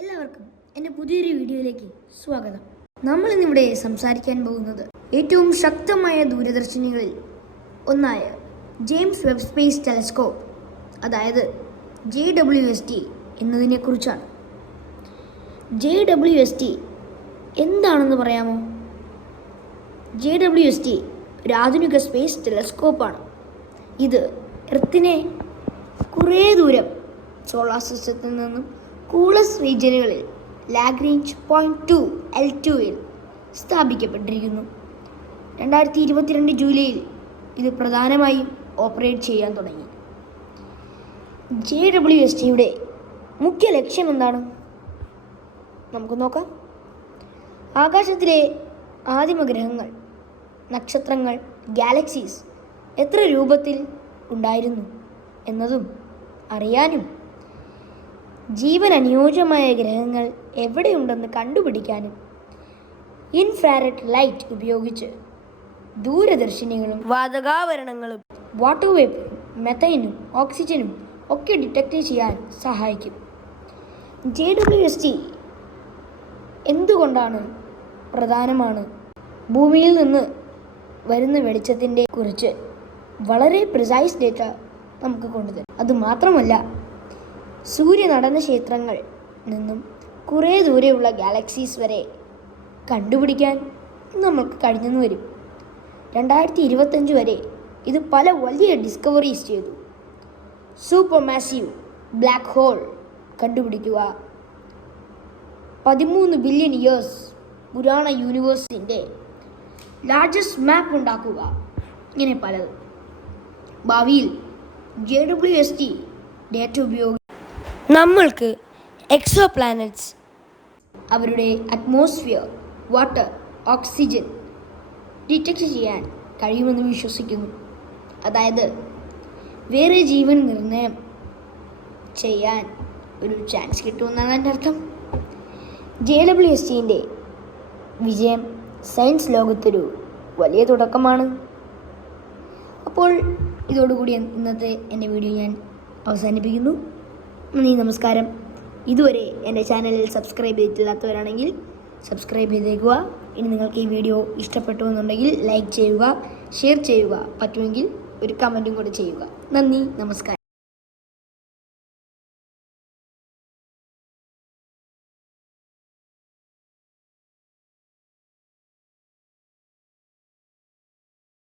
എല്ലാവർക്കും എൻ്റെ പുതിയൊരു വീഡിയോയിലേക്ക് സ്വാഗതം. നമ്മൾ ഇന്നിവിടെ സംസാരിക്കാൻ പോകുന്നത് ഏറ്റവും ശക്തമായ ദൂരദർശിനികളിൽ ഒന്നായ ജെയിംസ് വെബ് സ്പേസ് ടെലസ്കോപ്പ്, അതായത് JWST എന്നതിനെക്കുറിച്ചാണ്. JWST എന്താണെന്ന് പറയാമോ? JWST ഒരു ആധുനിക സ്പേസ് ടെലസ്കോപ്പാണ്. ഇത് എർത്തിനെ കുറേ ദൂരം സോളാർ സിസ്റ്റത്തിൽ നിന്നും കൂളസ് റീജിയനുകളിൽ ലാഗ്രാഞ്ച് പോയിന്റ് 2 L2-ൽ സ്ഥാപിക്കപ്പെട്ടിരിക്കുന്നു. 2022 ജൂലൈയിൽ ഇത് പ്രധാനമായും ഓപ്പറേറ്റ് ചെയ്യാൻ തുടങ്ങി. JWSTയുടെ മുഖ്യ ലക്ഷ്യം എന്താണ്? നമുക്ക് നോക്കാം. ആകാശത്തിലെ ആദിമഗ്രഹങ്ങൾ, നക്ഷത്രങ്ങൾ, ഗാലക്സീസ് എത്ര രൂപത്തിൽ ഉണ്ടായിരുന്നു എന്നതും അറിയാനും ജീവൻ അനുയോജ്യമായ ഗ്രഹങ്ങൾ എവിടെയുണ്ടെന്ന് കണ്ടുപിടിക്കാനും ഇൻഫ്രാറെഡ് ലൈറ്റ് ഉപയോഗിച്ച് ദൂരദർശിനികളും വാതകാവരണങ്ങളും വാട്ടർ വേപ്പറും മെത്തൈനും ഓക്സിജനും ഒക്കെ ഡിറ്റക്റ്റ് ചെയ്യാൻ സഹായിക്കും. JWST എന്തുകൊണ്ടാണ് പ്രധാനമാണ്? ഭൂമിയിൽ നിന്ന് വരുന്ന വെളിച്ചത്തിൻ്റെ കുറിച്ച് വളരെ പ്രിസൈസ് ഡേറ്റ നമുക്ക് കൊണ്ടുതരും. അതുമാത്രമല്ല, സൂര്യനടന ക്ഷേത്രങ്ങളിൽ നിന്നും കുറേ ദൂരെയുള്ള ഗാലക്സീസ് വരെ കണ്ടുപിടിക്കാൻ നമ്മൾക്ക് കഴിഞ്ഞെന്ന് വരും. 2025 വരെ ഇത് പല വലിയ ഡിസ്കവറീസ് ചെയ്തു. സൂപ്പർ മാസീവ് ബ്ലാക്ക് ഹോൾ കണ്ടുപിടിക്കുക, 13 ബില്യൺ ഇയേഴ്സ് പുരാണ യൂണിവേഴ്സിൻ്റെ ലാർജസ്റ്റ് മാപ്പ് ഉണ്ടാക്കുക, ഇങ്ങനെ പലതും. ഭാവിയിൽ JWST ഡേറ്റ ഉപയോഗിച്ച് നമ്മൾക്ക് എക്സോ പ്ലാനറ്റ്സ്, അവരുടെ അറ്റ്മോസ്ഫിയർ, വാട്ടർ, ഓക്സിജൻ ഡിറ്റക്റ്റ് ചെയ്യാൻ കഴിയുമെന്ന് വിശ്വസിക്കുന്നു. അതായത് വേറെ ജീവൻ നിർണയം ചെയ്യാൻ ഒരു ചാൻസ് കിട്ടുമെന്നാണ് എൻ്റെ അർത്ഥം. JWSTൻ്റെ വിജയം സയൻസ് ലോകത്തൊരു വലിയ തുടക്കമാണ്. അപ്പോൾ ഇതോടുകൂടി ഇന്നത്തെ എൻ്റെ വീഡിയോ ഞാൻ അവസാനിപ്പിക്കുന്നു. നന്ദി, നമസ്കാരം. ഇതുവരെ എൻ്റെ ചാനലിൽ സബ്സ്ക്രൈബ് ചെയ്തിട്ടില്ലാത്തവരാണെങ്കിൽ സബ്സ്ക്രൈബ് ചെയ്തേക്കുക. ഇനി നിങ്ങൾക്ക് ഈ വീഡിയോ ഇഷ്ടപ്പെട്ടു എന്നുണ്ടെങ്കിൽ ലൈക്ക് ചെയ്യുക, ഷെയർ ചെയ്യുക, പറ്റുമെങ്കിൽ ഒരു കമൻറ്റും കൂടെ ചെയ്യുക. നന്ദി, നമസ്കാരം.